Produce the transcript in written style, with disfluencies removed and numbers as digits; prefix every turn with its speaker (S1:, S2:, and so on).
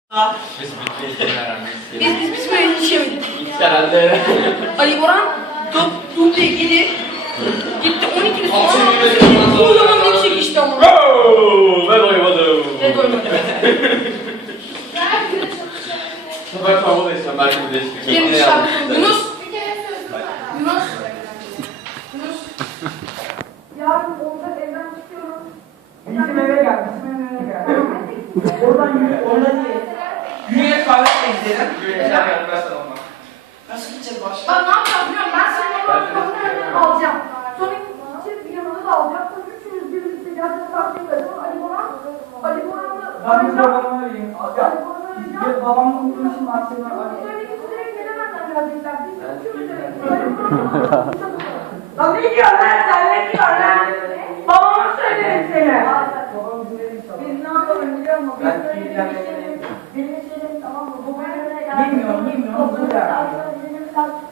S1: Biz bitmeyiz herhalde.
S2: Biz böyle yetişemedik.
S1: Bitti herhalde.
S2: Ali Boran duble yedi. Gitti 12'li sonra. O zaman yüksek işte ama.
S1: Ben doymadım.
S2: Ne doymadı.
S1: Bu sefer çorba da istiyorum. Belki bir değişiklik.
S2: Benim dışarıda Yunus. Yunus.
S3: Yarın orada evden çıkıyorum.
S4: Bizim eve gel, bizim eve gel. Oradan yürü, oradan ye. Yürüye kahve gidelim.
S1: Güneşler gelmezsen olmaz.
S4: Nasıl gideceğiz başka?
S3: Bak ne yapacağım biliyorum ben senin babanın kapılarını alacağım. Sonra gidip yanına da alacağım. Sonra üçümüz birlikte gerçekten tartışacağız. Ali Boran'la
S4: Ben bir
S3: arayacağım.
S4: babamı arayayım.
S3: Ali Boran'ı arayacağım.
S4: Babamla konuşayım aslında.
S3: Sonra ikisi direkt gelemezler gelecekler. Biz üçümüz de Ali Boran'la lan ne diyorsun lan sen ne diyorsun lan? Babama söylerim seni.
S4: Babam bizim evin çalıyor.
S3: Biz ne yapalım biliyor musun?
S4: Ben
S3: Biz böyle
S4: gideceğim.
S3: benim işlerim tamam mı? Bu bölümüne
S4: Yemiyorum,
S3: geldik.
S4: burada.
S3: Benim saat